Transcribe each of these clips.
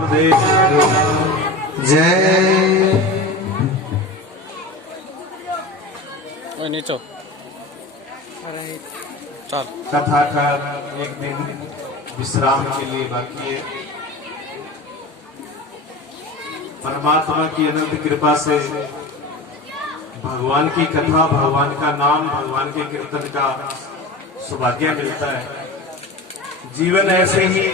गुरुदेव जय। नीचे चल। कथा का एक दिन विश्राम के लिए बाकी है। परमात्मा की अनंत कृपा से भगवान की कथा, भगवान का नाम, भगवान के कीर्तन का सौभाग्य मिलता है। जीवन ऐसे ही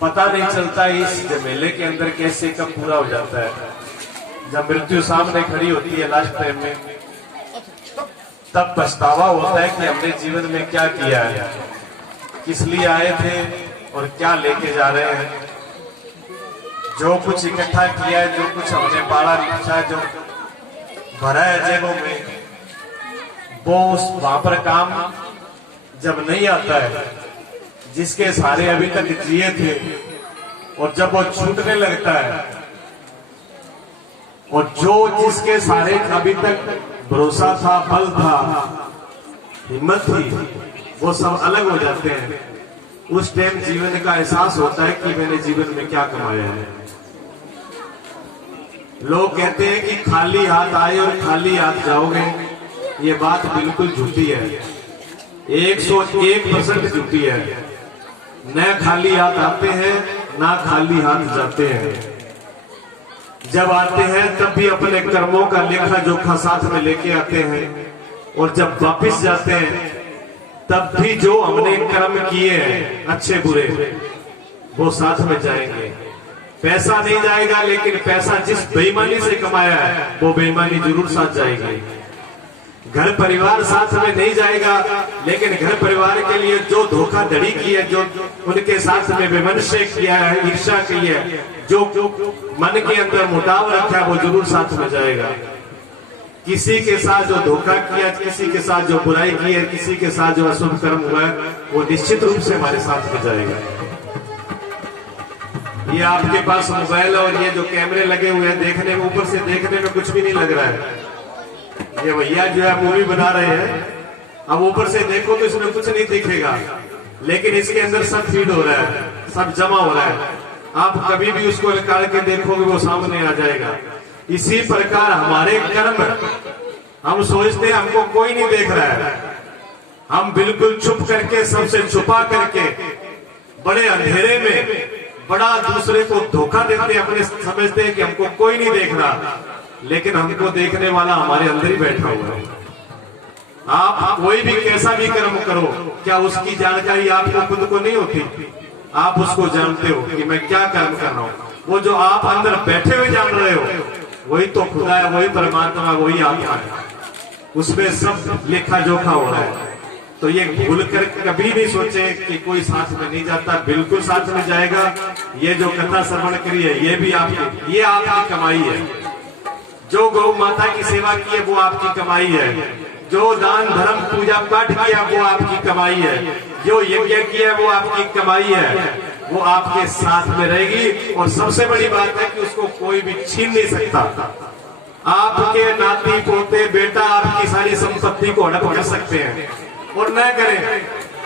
पता नहीं चलता इस झमेले के अंदर कैसे कब पूरा हो जाता है। जब मृत्यु सामने खड़ी होती है लास्ट टाइम में, तब पछतावा होता है कि हमने जीवन में क्या किया है, किस लिए आए थे और क्या लेके जा रहे हैं। जो कुछ इकट्ठा किया है, जो कुछ हमने पाला लिखा, जो भरा है जेबों में, वो वहां पर काम जब नहीं आता है, जिसके सहारे अभी तक जिए थे, और जब वो छूटने लगता है, और जो जिसके सहारे अभी तक भरोसा था, बल था, हिम्मत थी, वो सब अलग हो जाते हैं। उस टाइम जीवन का एहसास होता है कि मैंने जीवन में क्या कमाया है। लोग कहते हैं कि खाली हाथ आए और खाली हाथ जाओगे, ये बात बिल्कुल झूठी है, 101% झूठी है। न खाली हाथ आते हैं, ना खाली हाथ जाते हैं। जब आते हैं तब भी अपने कर्मों का लेखा जोखा साथ में लेके आते हैं, और जब वापस जाते हैं तब भी जो हमने कर्म किए हैं अच्छे बुरे, वो साथ में जाएंगे। पैसा नहीं जाएगा, लेकिन पैसा जिस बेईमानी से कमाया है वो बेईमानी जरूर साथ जाएगी। घर परिवार साथ में नहीं जाएगा, लेकिन घर परिवार के लिए जो धोखाधड़ी की है, जो उनके साथ में विमर्शे किया है, ईर्ष्या की है, जो मन के अंदर मुटाव रखा है, वो जरूर साथ में जाएगा। किसी के साथ जो धोखा किया, किसी के साथ जो बुराई की है, किसी के साथ जो अशुभ कर्म हुआ है, वो निश्चित रूप से हमारे साथ में जाएगा। ये आपके पास मोबाइल और ये जो कैमरे लगे हुए हैं, देखने में, ऊपर से देखने में कुछ भी नहीं लग रहा है। ये भैया जो है मूवी बना रहे हैं, अब ऊपर से देखो तो इसमें कुछ नहीं दिखेगा, लेकिन इसके अंदर सब फीड हो रहा है, सब जमा हो रहा है। आप कभी भी उसको निकाल के देखोगे, वो सामने आ जाएगा। इसी प्रकार हमारे कर्म, हम सोचते हैं हमको कोई नहीं देख रहा है, हम बिल्कुल चुप करके, सबसे छुपा करके, बड़े अंधेरे में बड़ा दूसरे को धोखा देते हैं, अपने समझते हैं कि हमको कोई नहीं देख रहा, लेकिन हमको देखने वाला हमारे अंदर ही बैठा हुआ है। आप कोई भी कैसा भी कर्म करो, क्या उसकी जानकारी आपको खुद को नहीं होती? आप उसको जानते हो कि मैं क्या कर्म कर रहा हूँ। वो जो आप अंदर बैठे हुए जान रहे हो, वही तो खुदा है, वही परमात्मा, वही आत्मा है। उसमें सब लेखा जोखा हो रहा है। तो ये भूल कर कभी नहीं सोचे कि कोई साथ में नहीं जाता, बिल्कुल साथ में जाएगा। ये जो कथा श्रवण करी है, ये भी आपकी, ये आपकी कमाई है। जो गौ माता की सेवा की है, वो आपकी कमाई है। जो दान धर्म पूजा पाठ किया, वो आपकी कमाई है। जो यज्ञ किया, वो आपकी कमाई है। वो आपके साथ में रहेगी, और सबसे बड़ी बात है कि उसको कोई भी छीन नहीं सकता। आपके नाती पोते बेटा आपकी सारी संपत्ति को हड़प कर सकते हैं, और न करें,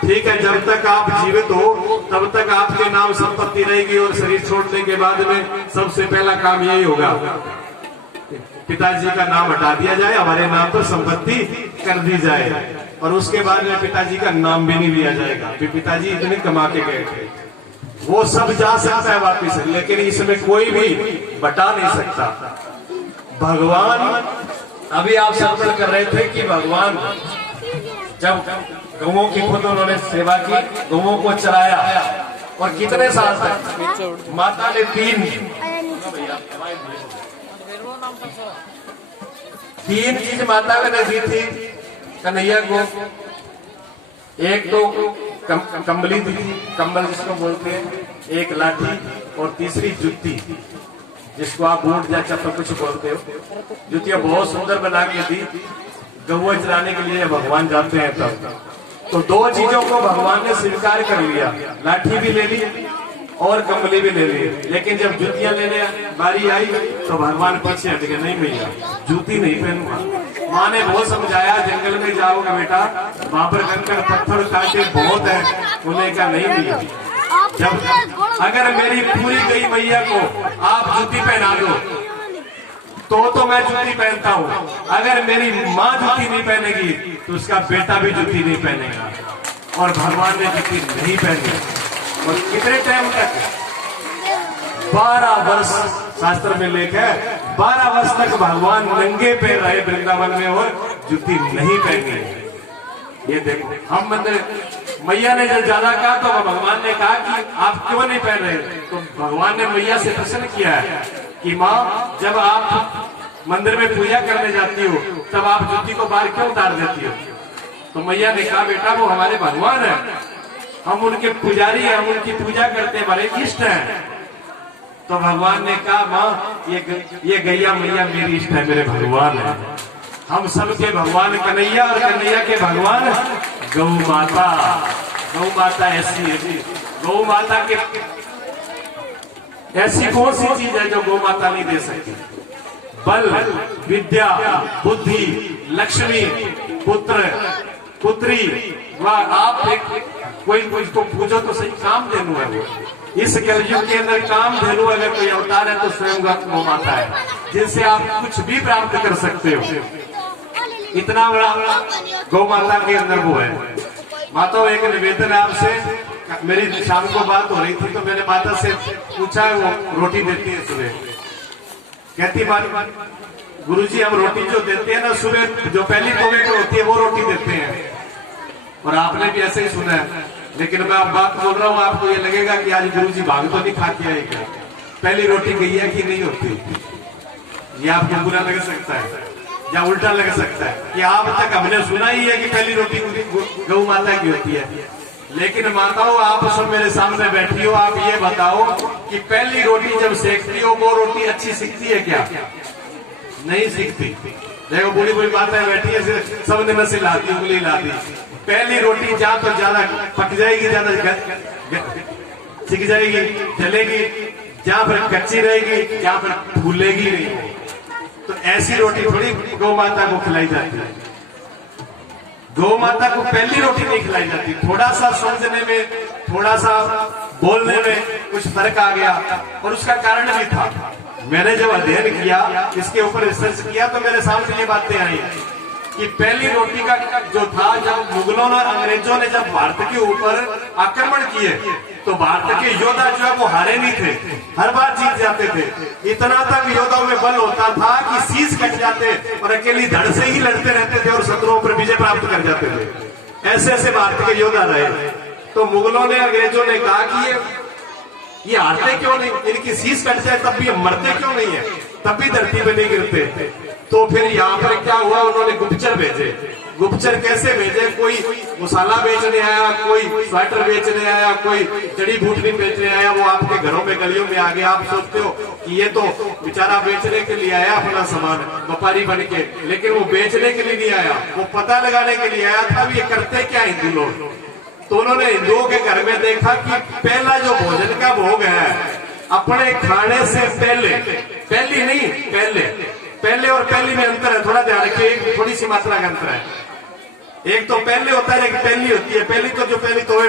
ठीक है। जब तक आप जीवित हो तब तक आपके नाम संपत्ति रहेगी, और शरीर छोड़ने के बाद में सबसे पहला काम यही होगा, पिताजी का नाम हटा दिया जाए, हमारे नाम पर संपत्ति कर दी जाए, और उसके बाद में पिताजी का नाम भी नहीं लिया जाएगा कि पिताजी इतने कमा के गए थे। वो सब जा सकता है वापिस, लेकिन इसमें कोई भी बटा नहीं सकता। भगवान, अभी आप सर्वण कर रहे थे कि भगवान जब गौओं की खुद उन्होंने सेवा की, गौओं को चराया, और कितने साल तक माता ने तीन चीज माता ने दी थी कन्हैया को। एक तो कंबली दी थी, कंबल जिसको बोलते हैं, एक लाठी, और तीसरी जुत्ती, जिसको आप बूट या चप्पल कुछ बोलते हो। जुतियां बहुत सुंदर बना के दी। गौआ चलाने के लिए भगवान जाते हैं तब तो दो चीजों को भगवान ने स्वीकार कर लिया, लाठी भी ले ली और कंबली भी ले ली। लेकिन जब जूतियां लेने बारी आई तो भगवान पीछे हट गए, नहीं भैया जूती नहीं पहनूंगा। माँ ने बहुत समझाया, जंगल में जाओगे बेटा, वहां पर कंकड़ पत्थर कांटे बहुत है, उन्हें क्या नहीं दिया। जब अगर मेरी पूरी गई मैया को आप जूती पहना दो तो मैं जूती पहनता हूँ। अगर मेरी माँ जूती नहीं पहनेगी तो उसका बेटा भी जूती नहीं पहनेगा। और भगवान ने जूती नहीं पहनी। और कितने टाइम तक? 12 वर्ष शास्त्र में लेख है, 12 वर्ष तक भगवान नंगे पैर रहे वृंदावन में और जूती नहीं पहनी। ये देखो, हम मंदिर मैया ने जब ज्यादा कहा तो भगवान ने कहा कि आप क्यों नहीं पहन रहे? तो भगवान ने मैया से प्रश्न किया है कि माँ, जब आप मंदिर में पूजा करने जाती हो तब आप जूती को बाहर क्यों उतार देती हो? तो मैया ने कहा, बेटा वो हमारे भगवान है, हम उनके पुजारी हैं, हम उनकी पूजा करते हैं, हमारे इष्ट हैं। तो भगवान ने कहा, माँ ये गैया मैया मेरी इष्ट है, मेरे भगवान है। हम सबके भगवान कन्हैया और कन्हैया के भगवान गौ माता। गौ माता ऐसी है, गौ माता के ऐसी कौन सी चीज है जो गौ माता नहीं दे सकती? बल, विद्या, बुद्धि, लक्ष्मी, पुत्र, पुत्री। वह आप एक कोई को पूछो तो सही, काम धेनु है वो। इस कलयुग के अंदर काम धेनु अगर कोई अवतार है तो स्वयं गौ माता है, जिनसे आप कुछ भी प्राप्त कर सकते हो। इतना बड़ा गौ माता के अंदर वो है। माता, एक निवेदन है आपसे। मेरी शाम को बात हो रही थी तो मैंने माता से पूछा, वो रोटी देती है सुबह। कहती, गुरुजी हम रोटी जो देते हैं ना सुबह, जो पहली तोवे को होती है वो रोटी देते हैं। और आपने भी ऐसे ही सुना है, लेकिन मैं अब बात बोल रहा हूँ, आपको ये लगेगा कि आज गुरुजी भाग तो नहीं खा के आएगा। पहली रोटी गैया की नहीं होती। ये आपको बुरा लग सकता है या उल्टा लग सकता है कि आप तक हमने सुना ही है कि पहली रोटी गौ माता की होती है। लेकिन माताओं, आप सब मेरे सामने बैठी हो, आप ये बताओ कि पहली रोटी जब सेकती हो वो रोटी अच्छी सिकती है क्या? नहीं सिकती। देखो, बूढ़ी बूढ़ी माताएं बैठी है, सबने में से ला दी, उंगली ला दी। पहली रोटी जहाँ तो ज्यादा पक जाएगी, ज्यादा सिक जाएगी, जलेगी, जहाँ पर कच्ची रहेगी, जहाँ पर फूलेगी नहीं। तो ऐसी रोटी थोड़ी गौ माता को खिलाई जाती है। गौ माता को पहली रोटी नहीं खिलाई जाती। थोड़ा सा समझने में, थोड़ा सा बोलने में कुछ फर्क आ गया, और उसका कारण भी था। मैंने जब अध्ययन किया, इसके ऊपर रिसर्च किया, तो मेरे सामने ये बातें आई कि पहली रोटी का जो था, जब मुगलों ने, अंग्रेजों ने जब भारत के ऊपर आक्रमण किए तो भारत के योद्धा जो है वो हारे नहीं थे, हर बार जीत जाते थे। इतना तक योद्धाओं में बल होता था कि शीश कट जाते और अकेली धड़ से ही लड़ते रहते थे और शत्रुओं पर विजय प्राप्त कर जाते थे। ऐसे ऐसे भारत के योद्धा रहे। तो मुगलों ने, अंग्रेजों ने कहा कि ये हारते क्यों नहीं, इनकी शीश कट जाए तब भी मरते क्यों नहीं है, तब भी धरती पे नहीं गिरते। तो फिर यहाँ पर क्या हुआ, उन्होंने गुप्तचर भेजे। गुप्तचर कैसे भेजे? कोई मसाला बेचने आया, कोई स्वेटर बेचने आया, कोई जड़ी बूटी बेचने आया, वो आपके घरों में, गलियों में आ गया। आप सोचते हो कि ये तो बेचारा बेचने के लिए आया अपना सामान, व्यापारी बन के, लेकिन वो बेचने के लिए नहीं आया, वो पता लगाने के लिए आया था ये करते क्या हिंदू लोग। तो उन्होंने हिंदुओं के घर में देखा कि पहला जो भोजन का भोग है, अपने खाने से पहले, पहली नहीं, पहले और पहली में अंतर है, थोड़ा ध्यान रखिए, एक थोड़ी सी मात्रा का अंतर है। एक तो पहले होता है, एक पहली होती है। पहली तो जो पहली तोवे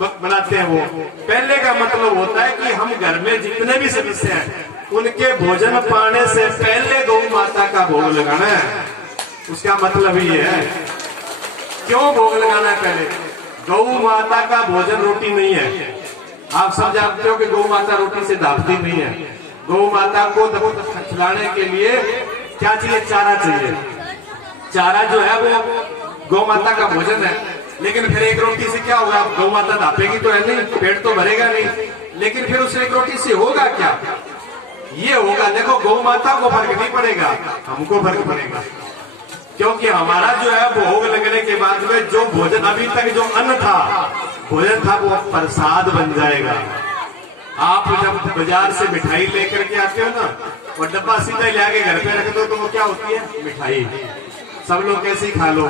बनाते हैं, वो पहले का मतलब होता है कि हम घर में जितने भी सदस्य हैं उनके भोजन पाने से पहले गौ माता का भोग लगाना है। उसका मतलब ये है, क्यों भोग लगाना है पहले? गौ माता का भोजन रोटी नहीं है। आप सब जानते हो कि गौ माता रोटी से दाबती नहीं है। गौ माता को खिलाने के लिए क्या चाहिए? चारा चाहिए। चारा जो है वो गौ माता का भोजन है। लेकिन फिर एक रोटी से क्या होगा? गौ माता दापेगी तो है नहीं, पेट तो भरेगा नहीं, लेकिन फिर उस एक रोटी से होगा क्या? ये होगा, देखो, गौ माता को फर्क नहीं पड़ेगा, हमको फर्क पड़ेगा। क्योंकि हमारा जो है भोग लगने के बाद में जो भोजन, अभी तक जो अन्न था, भोजन था, वो प्रसाद बन जाएगा। आप जब बाजार से मिठाई लेकर के आते हो ना, और डब्बा सीधा ले आके घर पे रख दो तो वो क्या होती है? मिठाई। सब लोग कैसे ही खा लो।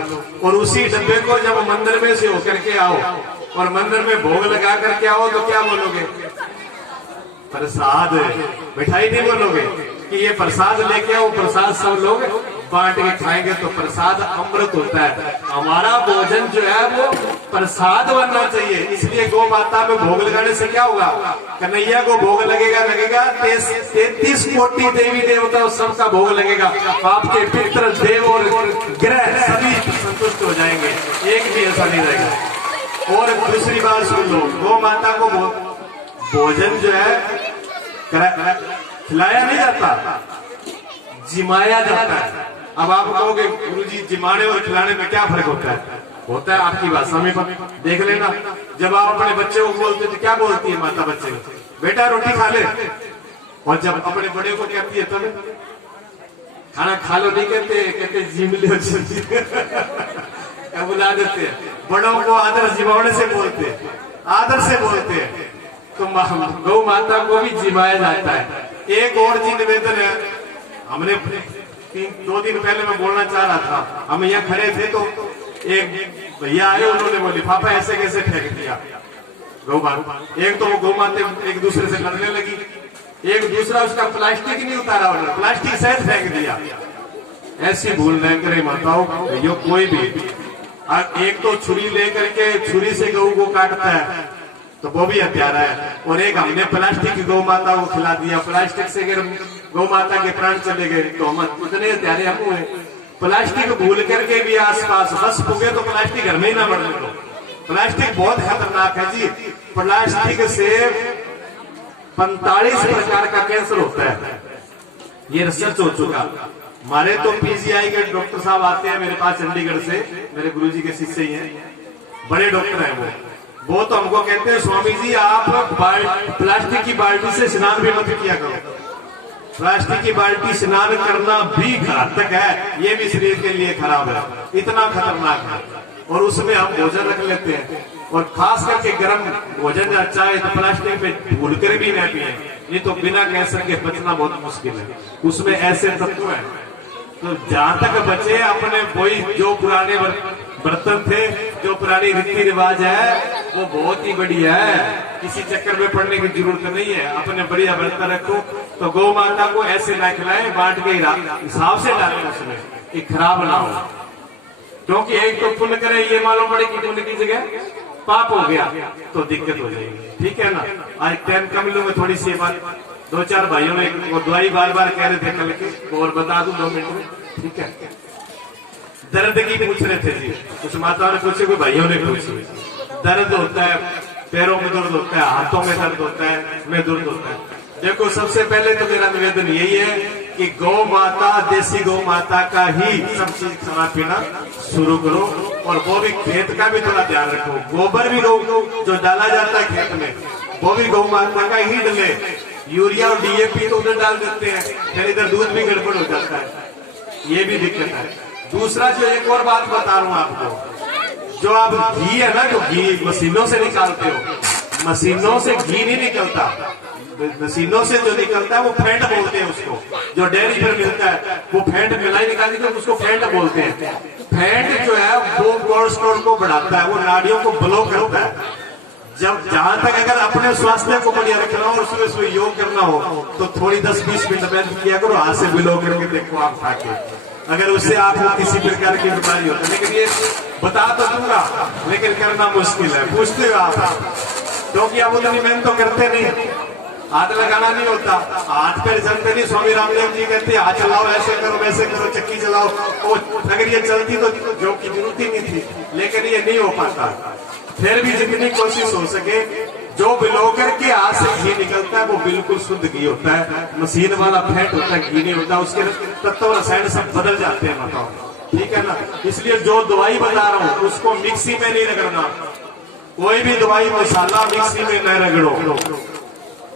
और उसी डब्बे को जब मंदिर में से होकर के आओ और मंदिर में भोग लगा करके आओ तो क्या बोलोगे? प्रसाद। मिठाई नहीं बोलोगे कि ये प्रसाद लेके आओ। प्रसाद सब लोग बांट के खाएंगे तो प्रसाद अमृत होता है। हमारा भोजन जो है वो प्रसाद बनना चाहिए। इसलिए गौ माता में भोग लगाने से क्या होगा, कन्हैया को भोग लगेगा 33 कोटि देवी देवता सबका भोग लगेगा। आपके पितृ देव और ग्रह सभी संतुष्ट हो जाएंगे, एक भी ऐसा नहीं रहेगा। और दूसरी बात सुन लो, गौ माता को भोजन जो है खिलाया नहीं जाता, जिमाया जाता है। अब आप कहोगे गुरुजी जिमाने और खिलाने में क्या फर्क होता है? होता है आपकी भाषा में देख लेना। जब आप अपने बच्चे को बोलते तो क्या बोलती है माता बच्चे को, बेटा रोटी खा ले। और जब अपने बड़े को कहती है तब खाना खा लो नहीं कहते, कहते जिम लो क्या बुला देते हैं। बड़ों को आदर जिमाने से बोलते हैं, आदर से बोलते हैं। तो गौ माता को भी जिमाया जाता है। एक और जी निवेदन है, हमने 2 दिन पहले मैं बोलना चाह रहा था, हम यहाँ खड़े थे तो एक भैया आए, उन्होंने वो लिफाफा ऐसे कैसे फेंक दिया गौ माता। एक तो वो गौ माता एक दूसरे से लड़ने लगी, एक दूसरा उसका प्लास्टिक नहीं उतारा, उन्होंने प्लास्टिक सहित फेंक दिया। ऐसी भूल न करे माताओं, यो कोई भी। एक तो छुरी लेकर के छुरी से गऊ को काटता है तो वो भी हत्यारा है। और एक हमने प्लास्टिक की गौ माता को खिला दिया, प्लास्टिक से अगर गौ माता के प्राण चले गए तो हम उतने हत्यारे हम हुए। प्लास्टिक भूल करके भी आसपास बस पुगे तो प्लास्टिक घर में ही ना बढ़ने दो। प्लास्टिक बहुत खतरनाक है जी। प्लास्टिक से 45 प्रकार का कैंसर होता है, ये रिसर्च हो चुका। हमारे तो पीजीआई के डॉक्टर साहब आते हैं मेरे पास चंडीगढ़ से, मेरे गुरुजी के शिष्य ही हैं, बड़े डॉक्टर हैं वो तो हमको कहते हैं स्वामी जी आप प्लास्टिक की बाल्टी से स्नान भी मत किया करो। प्लास्टिक की बाल्टी स्नान करना भी घातक है, ये भी शरीर के लिए खराब है, इतना खतरनाक है। और उसमें हम भोजन रख लेते हैं, और खास करके गर्म भोजन अच्छा है तो प्लास्टिक पे भूल कर भी न पिए, नहीं तो बिना कैंसर के बचना बहुत मुश्किल है। उसमें ऐसे तत्व है, तो जहां तक बचे अपने वही जो पुराने बर्तन थे, जो पुरानी रीति रिवाज है वो बहुत ही बढ़िया है। किसी चक्कर में पड़ने की जरूरत नहीं है, अपने बढ़िया बर्तन रखो। तो गौ माता को ऐसे ना खिलाएं, बांट के हिसाब से डालें उसमें, कि खराब ना हो। क्योंकि एक तो पुण्य करे ये मालूम पड़े कि पुण्य की जगह पाप हो गया तो दिक्कत हो जाएगी। ठीक है ना। आज टाइम कम लूंगा, थोड़ी सी बात 2-4 भाइयों ने वो दवाई बार बार कह रहे थे कल के, और बता दूं 2 मिनट में। ठीक है, दर्द की पूछ रहे थे जी, कुछ माताओं ने पूछे, कोई भाइयों ने पूछे। दर्द होता है, पैरों में दर्द होता है, हाथों में दर्द होता है, में दर्द होता है। देखो सबसे पहले तो मेरा निवेदन यही है कि गौ माता, देसी गौ माता का ही सब चीज खाना पीना शुरू करो, और वो भी खेत का भी थोड़ा ध्यान रखो। गोबर भी गौ जो डाला जाता है खेत में वो भी गौ माता का ही डले। यूरिया और डीएपी तो उधर डाल देते हैं, फिर इधर दूध भी गड़बड़ हो जाता है, ये भी दिक्कत है। दूसरा जो एक और बात बता रहा हूं आपको, जो आप घी है ना, जो घी मशीनों से निकालते हो, मशीनों से घी नहीं निकलता, मशीनों से जो निकलता है वो फेंट बोलते हैं उसको। जो डेयरी पर मिलता है वो फेंट मिलाई निकाली तो उसको फेंट बोलते हैं। फेंट जो है वो कोलेस्ट्रॉल को बढ़ाता है, वो नाड़ियों को ब्लॉक करता है। जब जहां तक अगर अपने स्वास्थ्य को बढ़िया रखना हो और सुबह सुबह योग करना हो तो थोड़ी 10-20 मिनट मेहनत किया करो, हाथ से बिलो करके देखो आप खा के, अगर उससे आपको किसी प्रकार की बीमारी होती है। लेकिन ये बता तो दूंगा, लेकिन करना मुश्किल है, पूछते हो आप, क्योंकि आप उतनी मेहनत तो करते नहीं, हाथ लगाना नहीं होता, हाथ पैर चलते नहीं। स्वामी रामदेव जी कहते हाथ चलाओ, ऐसे करो वैसे करो, चक्की चलाओ। अगर ये चलती तो जो की जरूरत ही नहीं थी, लेकिन ये नहीं हो पाता। फिर भी जितनी कोशिश हो सके, जो बिलो करके हाथ से घी निकलता है वो बिल्कुल शुद्ध घी होता है, मशीन वाला फैट होता है, घी नहीं होता। उसके तत्व रसायन सब बदल जाते हैं बताओ, ठीक है ना। इसलिए जो दवाई बता रहा हूँ उसको मिक्सी में नहीं रगड़ना, कोई भी दवाई मसाला मिक्सी में न रगड़ो,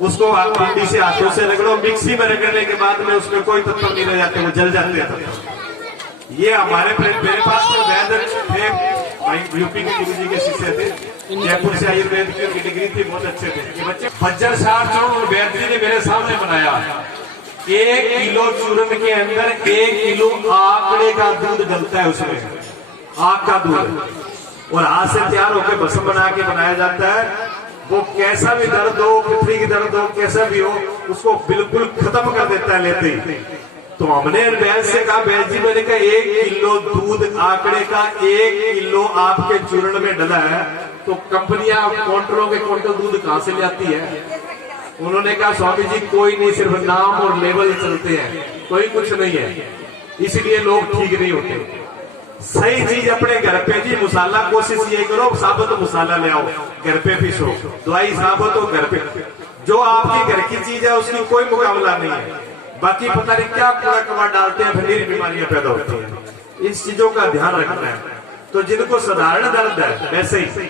उसको आप ठंडी से हाथों से रगड़ो। मिक्सी में रगड़ने के बाद में उसमें कोई तत्व नहीं रह जाते, वो जल जाते हैं। ये हमारे मेरे पास जो वैद्य थे, यूपी के गुरु जी के शिष्य थे, जयपुर से आयुर्वेद की डिग्री थी, बहुत अच्छे थे ये बच्चे। बज्जर सार चौड़ वैद्य जी ने मेरे सामने बनाया, 1 किलो चूर्ण के अंदर 1 किलो आंकड़े का दूध डलता है, उसमें आग का दूध, और हाथ से तैयार होकर भस्म बना के बनाया जाता है। वो कैसा भी दर्द हो, पृथ्वी की दर्द हो, कैसा भी हो, उसको बिल्कुल खत्म कर देता है लेते ही। तो हमने बैल से कहा, बैल जी मैंने कहा 1 किलो दूध आंकड़े का 1 किलो आपके चूर्ण में डला है, तो कंपनियां काउंटरों के काउंटर दूध कहां से लाती है? उन्होंने कहा स्वामी जी कोई नहीं, सिर्फ नाम और लेवल चलते हैं, कोई कुछ नहीं है, इसलिए लोग ठीक नहीं होते। सही चीज अपने घर पे जी, मसाला कोशिश ये करो साबुत मसाला ले आओ, घर पे पीसो, दवाई साबुत हो घर पे, जो आपकी घर की चीज है उसकी कोई मुकाबला नहीं है। बाकी पता नहीं क्या कूड़ा कबाड़ डालते हैं, फिर बीमारियां पैदा होती हैं। इस चीजों का ध्यान रखना है। तो जिनको साधारण दर्द है वैसे ही